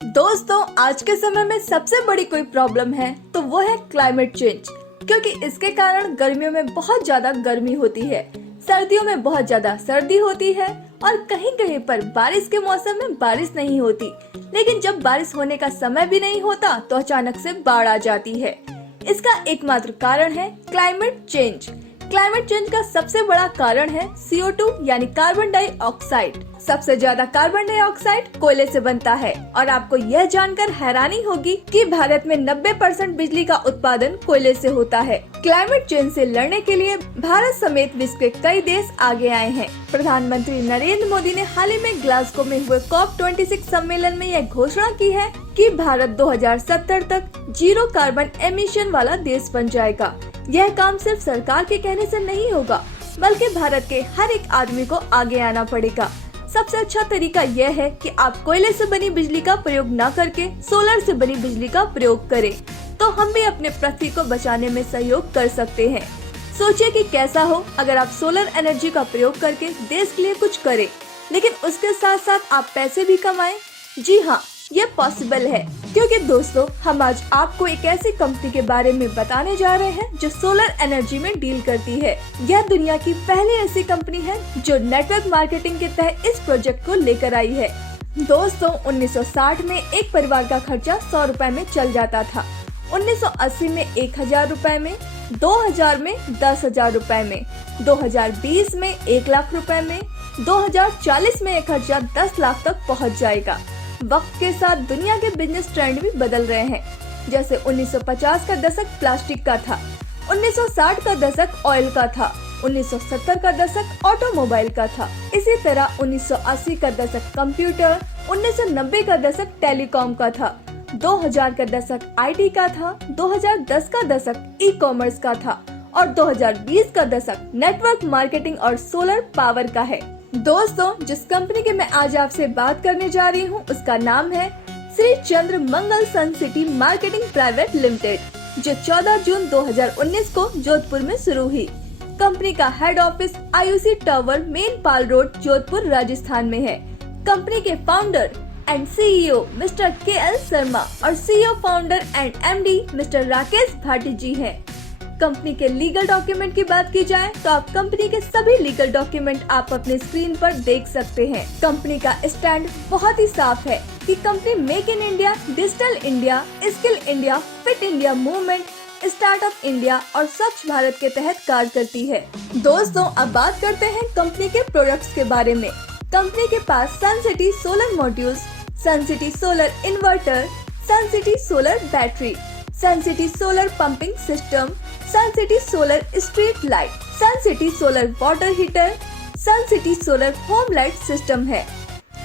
दोस्तों, आज के समय में सबसे बड़ी कोई प्रॉब्लम है तो वो है क्लाइमेट चेंज। क्योंकि इसके कारण गर्मियों में बहुत ज्यादा गर्मी होती है, सर्दियों में बहुत ज्यादा सर्दी होती है और कहीं कहीं पर बारिश के मौसम में बारिश नहीं होती। लेकिन जब बारिश होने का समय भी नहीं होता तो अचानक से बाढ़ आ जाती है। इसका एकमात्र कारण है क्लाइमेट चेंज। क्लाइमेट चेंज का सबसे बड़ा कारण है CO2 यानी कार्बन डाइऑक्साइड। सबसे ज्यादा कार्बन डाइऑक्साइड कोयले से बनता है और आपको यह जानकर हैरानी होगी कि भारत में 90% बिजली का उत्पादन कोयले से होता है। क्लाइमेट चेंज से लड़ने के लिए भारत समेत विश्व के कई देश आगे आए हैं। प्रधानमंत्री नरेंद्र मोदी ने हाल ही में ग्लासगो में हुए COP26 सम्मेलन में यह घोषणा की है कि भारत 2070 तक जीरो कार्बन एमिशन वाला देश बन जाएगा। यह काम सिर्फ सरकार के कहने से नहीं होगा, बल्कि भारत के हर एक आदमी को आगे आना पड़ेगा। सबसे अच्छा तरीका यह है कि आप कोयले से बनी बिजली का प्रयोग न करके सोलर से बनी बिजली का प्रयोग करें, तो हम भी अपने पृथ्वी को बचाने में सहयोग कर सकते हैं। सोचिए कि कैसा हो अगर आप सोलर एनर्जी का प्रयोग करके देश के लिए कुछ करें, लेकिन उसके साथ साथ आप पैसे भी कमाएं। जी हाँ, ये पॉसिबल है, क्योंकि दोस्तों हम आज आपको एक ऐसी कंपनी के बारे में बताने जा रहे हैं जो सोलर एनर्जी में डील करती है। यह दुनिया की पहली ऐसी कंपनी है जो नेटवर्क मार्केटिंग के तहत इस प्रोजेक्ट को लेकर आई है। दोस्तों, 1960 में एक परिवार का खर्चा 100 रुपए में चल जाता था, 1980 में 1000 रुपए में, 2000 में 10,000 रुपए में, 2020 में 1 लाख रुपए में, 2040 में यह खर्चा 10 लाख तक पहुँच जाएगा। वक्त के साथ दुनिया के बिजनेस ट्रेंड भी बदल रहे हैं। जैसे 1950 का दशक प्लास्टिक का था, 1960 का दशक ऑयल का था, 1970 का दशक ऑटोमोबाइल का था। इसी तरह 1980 का दशक कंप्यूटर, 1990 का दशक टेलीकॉम का था, 2000 का दशक IT का था, 2010 का दशक ई-कॉमर्स का था और 2020 का दशक नेटवर्क मार्केटिंग और सोलर पावर का है। दोस्तों, जिस कंपनी की मैं आज आपसे बात करने जा रही हूँ उसका नाम है श्री चंद्र मंगल सन सिटी मार्केटिंग प्राइवेट लिमिटेड, जो 14 जून 2019 को जोधपुर में शुरू हुई। कंपनी का head office IUC tower main Pal road Jodhpur Rajasthan में है। कंपनी के founder and CEO mister KL Sharma और CEO founder and MD mister Rakesh Bhati ji हैं। कंपनी के लीगल डॉक्यूमेंट की बात की जाए तो आप कंपनी के सभी लीगल डॉक्यूमेंट आप अपने स्क्रीन पर देख सकते हैं। कंपनी का स्टैंड बहुत ही साफ है कि company make in India, digital India, skill India, fit India movement, startup India और स्वच्छ भारत के तहत कार्य करती है। दोस्तों, अब बात करते हैं कंपनी के प्रोडक्ट्स के बारे में। कंपनी के पास Sun City solar modules, Sun City solar inverter, Sun City solar battery, Sun City solar pumping system, Sun City solar street light, Sun City solar water heater, Sun City solar home light system है।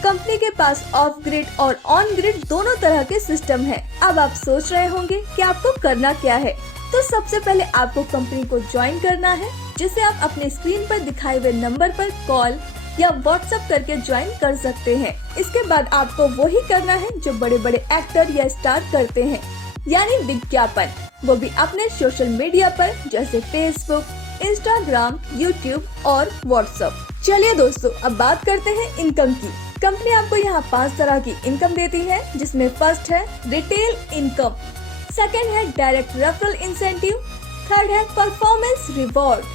Company के पास off grid और on grid दोनों तरह के system है। अब आप सोच रहे होंगे कि आपको करना क्या है, तो सबसे पहले आपको कंपनी को ज्वाइन करना है, जिसे आप अपने स्क्रीन पर दिखाए हुए नंबर पर कॉल या व्हाट्सएप करके ज्वाइन कर सकते हैं। इसके बाद आपको वही करना है जो बड़े बड़े एक्टर या स्टार करते हैं, यानी विज्ञापन, वो भी अपने सोशल मीडिया पर जैसे फेसबुक, इंस्टाग्राम, यूट्यूब और व्हाट्सएप। चलिए दोस्तों, अब बात करते हैं इनकम की। कंपनी आपको यहाँ 5 तरह की इनकम देती है, जिसमें फर्स्ट है रिटेल इनकम, सेकंड है डायरेक्ट रेफरल इंसेंटिव, थर्ड है परफॉर्मेंस रिवॉर्ड,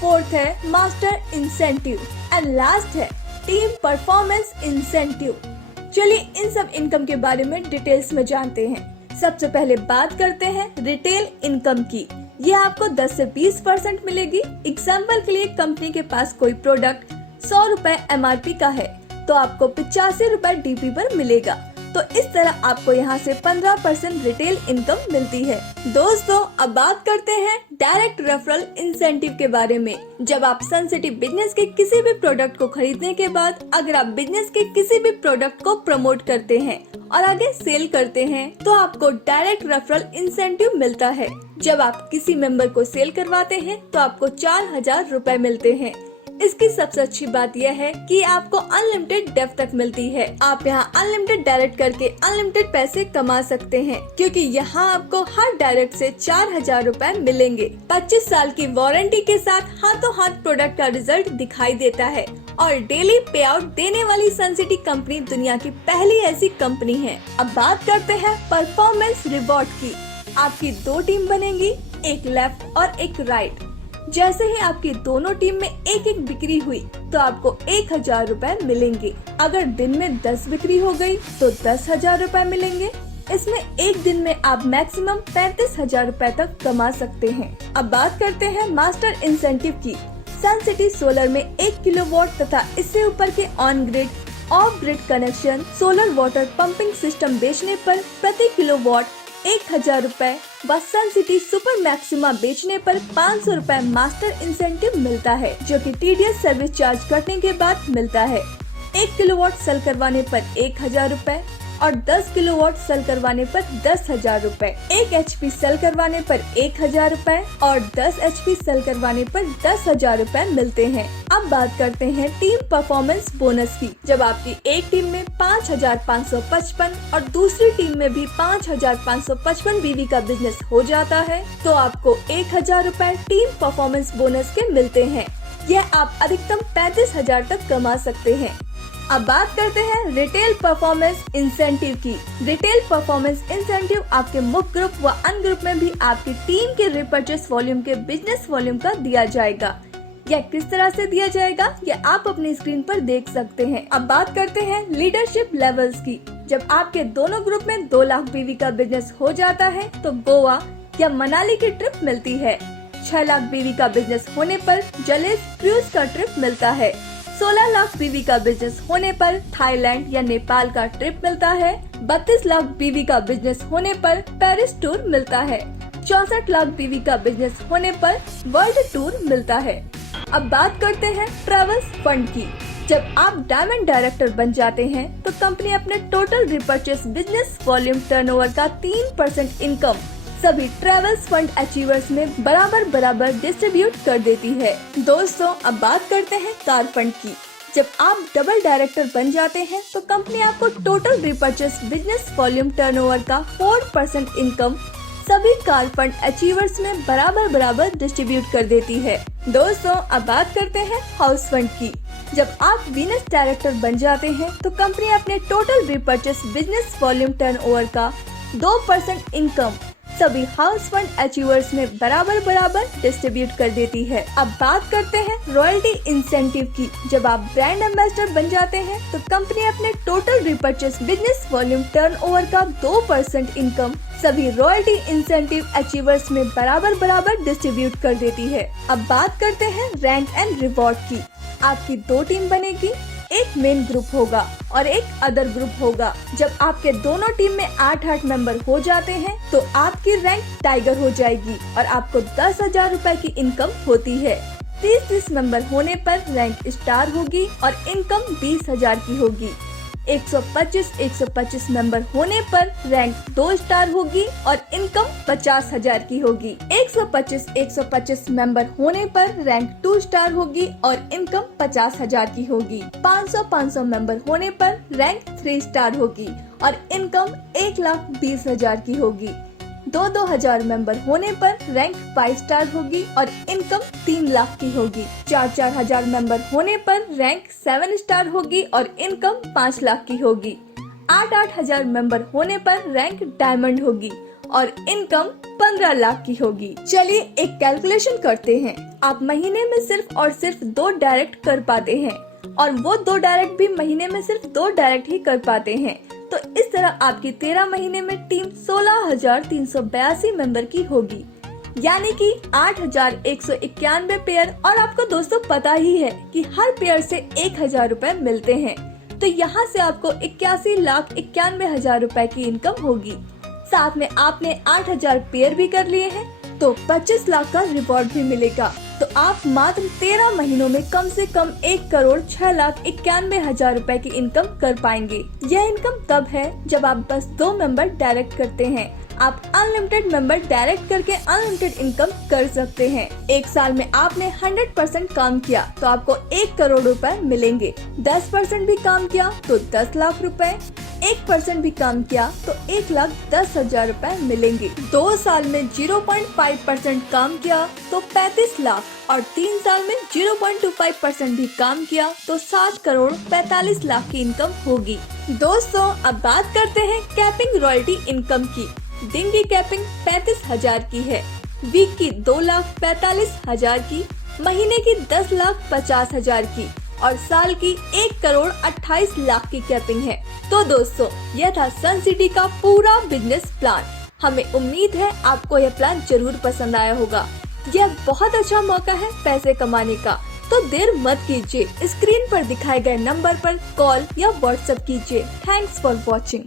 फोर्थ है मास्टर इंसेंटिव एंड लास्ट है टीम परफॉर्मेंस इंसेंटिव। चलिए इन सब इनकम के बारे में डिटेल्स में जानते हैं। सबसे पहले बात करते हैं रिटेल इनकम की। ये आपको 10 से 20% मिलेगी। एग्जाम्पल के लिए कंपनी के पास कोई प्रोडक्ट 100 रुपए MRP का है तो आपको 85 रुपए DP पर मिलेगा। तो इस तरह आपको यहाँ से 15% रिटेल इनकम मिलती है। दोस्तों, अब बात करते हैं डायरेक्ट रेफरल इंसेंटिव के बारे में। जब आप सन सिटी बिजनेस के किसी भी प्रोडक्ट को खरीदने के बाद अगर आप बिजनेस के किसी भी प्रोडक्ट को प्रमोट करते हैं और आगे सेल करते हैं तो आपको डायरेक्ट रेफरल इंसेंटिव मिलता है। जब आप किसी मेंबर को सेल करवाते हैं तो आपको 4000 रुपए मिलते हैं। इसकी सबसे अच्छी बात यह है कि आपको अनलिमिटेड डेफ तक मिलती है। आप यहाँ अनलिमिटेड डायरेक्ट करके अनलिमिटेड पैसे कमा सकते हैं, क्योंकि यहाँ आपको हर डायरेक्ट से 4000 रूपए मिलेंगे। 25 साल की वारंटी के साथ हाथों हाथ प्रोडक्ट का रिजल्ट दिखाई देता है और डेली पे आउट देने वाली सनसिटी कंपनी दुनिया की पहली ऐसी कंपनी है। अब बात करते हैं परफॉर्मेंस रिवॉर्ड की। आपकी 2 टीम बनेगी, एक लेफ्ट और एक राइट। जैसे ही आपकी दोनों टीम में एक एक बिक्री हुई तो आपको 1000 रूपए मिलेंगे। अगर दिन में 10 बिक्री हो गई तो 10,000 रूपए मिलेंगे। इसमें एक दिन में आप मैक्सिमम 35,000 रूपए तक कमा सकते हैं। अब बात करते हैं मास्टर इंसेंटिव की। सनसिटी सोलर में 1 किलोवाट तथा इससे ऊपर के on grid, of grid connection, solar water pumping system बेचने पर प्रति किलोवाट 1000 रूपए व सनसिटी सुपर मैक्सिमा बेचने पर 500 रूपए मास्टर इंसेंटिव मिलता है, जो कि TDS सर्विस चार्ज कटने के बाद मिलता है। 1 किलोवाट सेल करवाने पर 1000 रूपए और 10 किलोवाट सेल करवाने पर 10,000 रूपए। 1 HP सेल करवाने पर 1000 रूपए और 10 HP सेल करवाने पर 10,000 रूपए मिलते हैं। अब बात करते हैं टीम परफॉर्मेंस बोनस की। जब आपकी एक टीम में 5555 और दूसरी टीम में भी 5555 BV का बिजनेस हो जाता है तो आपको 1000 रूपए टीम परफॉर्मेंस बोनस के मिलते हैं। यह आप अधिकतम 35,000 तक कमा सकते हैं। अब बात करते हैं रिटेल परफॉर्मेंस इंसेंटिव की। रिटेल परफॉर्मेंस इंसेंटिव आपके मुख्य ग्रुप व अन ग्रुप में भी आपकी टीम के रिपर्चेस वॉल्यूम के बिजनेस वॉल्यूम का दिया जाएगा। यह किस तरह से दिया जाएगा यह आप अपनी स्क्रीन पर देख सकते हैं। अब बात करते हैं लीडरशिप लेवल्स की। जब आपके दोनों ग्रुप में 2 लाख BV का बिजनेस हो जाता है तो गोवा या मनाली की ट्रिप मिलती है। 6 लाख BV का बिजनेस होने पर जलेस क्रूज का ट्रिप मिलता है। 16 लाख BV का बिजनेस होने पर थाईलैंड या नेपाल का ट्रिप मिलता है। 32 लाख BV का बिजनेस होने पर पेरिस टूर मिलता है। 64 लाख BV का बिजनेस होने पर वर्ल्ड टूर मिलता है। अब बात करते हैं ट्रेवल्स फंड की। जब आप डायमंड डायरेक्टर बन जाते हैं तो कंपनी अपने total repurchase business volume turnover का 3% इनकम सभी ट्रेवल्स फंड अचीवर्स में बराबर डिस्ट्रीब्यूट कर देती है। दोस्तों अब बात करते हैं कार फंड की। जब आप डबल डायरेक्टर बन जाते हैं तो कंपनी आपको total repurchase business volume turnover का 4% इनकम सभी कार फंड अचीवर्स में बराबर डिस्ट्रीब्यूट कर देती है। दोस्तों अब बात करते हैं हाउस फंड की। जब आप वीनस डायरेक्टर बन जाते हैं तो कंपनी अपने total repurchase business volume turnover का 2% इनकम सभी हाउस फंड अचीवर्स में बराबर डिस्ट्रीब्यूट कर देती है। अब बात करते हैं रॉयल्टी इंसेंटिव की। जब आप ब्रांड एम्बेसडर बन जाते हैं तो कंपनी अपने total repurchase business volume turnover का 2% इनकम सभी रॉयल्टी इंसेंटिव अचीवर्स में बराबर डिस्ट्रीब्यूट कर देती है। अब बात करते हैं रैंक एंड रिवॉर्ड की। आपकी 2 टीम बनेगी, एक मेन ग्रुप होगा और एक अदर ग्रुप होगा। जब आपके दोनों टीम में 8 मेंबर हो जाते हैं तो आपकी रैंक टाइगर हो जाएगी और आपको 10,000 रूपए की इनकम होती है। 30 मेंबर होने पर रैंक स्टार होगी और इनकम 20,000 की होगी। 125 मेंबर होने पर रैंक 2 स्टार होगी और इनकम 50,000 की होगी। 125 मेंबर होने पर रैंक 2 स्टार होगी और इनकम 50,000 की होगी। 500 मेंबर होने पर रैंक 3 स्टार होगी और इनकम 1,20,000 की होगी। 2,000 मेंबर होने पर रैंक 5 स्टार होगी और इनकम 3 लाख की होगी। 4,000 मेंबर होने पर रैंक 7 स्टार होगी और इनकम 5 लाख की होगी। 8,000 मेंबर होने पर रैंक डायमंड होगी और इनकम 15 लाख की होगी। चलिए एक कैलकुलेशन करते हैं। आप महीने में सिर्फ और सिर्फ 2 डायरेक्ट कर पाते हैं और वो 2 डायरेक्ट भी महीने में सिर्फ 2 डायरेक्ट ही कर पाते हैं। तो इस तरह आपकी 13 महीने में टीम 16,382 मेंबर की होगी, यानी कि 8,191 पेयर। और आपको दोस्तों पता ही है कि हर पेयर से 1,000 रूपए मिलते हैं, तो यहाँ से आपको 81,91,000 रूपए की इनकम होगी। साथ में आपने 8,000 पेयर भी कर लिए हैं तो 25 लाख का रिवॉर्ड भी मिलेगा। तो आप मात्र 13 महीनों में कम से कम 1,06,91,000 रूपए की इनकम कर पाएंगे। यह इनकम तब है जब आप बस 2 मेंबर डायरेक्ट करते हैं आप अनलिमिटेड मेंबर डायरेक्ट करके अनलिमिटेड इनकम कर सकते हैं। एक साल में आपने 100% काम किया तो आपको 1 करोड़ रुपए मिलेंगे। 10% भी काम किया तो 10 लाख रुपए, 1% भी काम किया तो 1,10,000 रुपए मिलेंगे। 2 साल में 0.5% काम किया तो 35 लाख और 3 साल में 0.25% भी काम किया तो 7 करोड़ 45 लाख की इनकम होगी। दोस्तों, अब बात करते हैं कैपिंग रॉयल्टी इनकम की। दिन की कैपिंग 35,000 की है, वीक की 2,45,000 की, महीने की 10,50,000 की और साल की 1 करोड़ 28 लाख की कैपिंग है। तो दोस्तों, यह था सन सिटी का पूरा बिजनेस प्लान। हमें उम्मीद है आपको यह प्लान जरूर पसंद आया होगा। यह बहुत अच्छा मौका है पैसे कमाने का, तो देर मत कीजिए। स्क्रीन पर दिखाए गए नंबर पर कॉल या व्हाट्सएप कीजिए। Thanks for watching.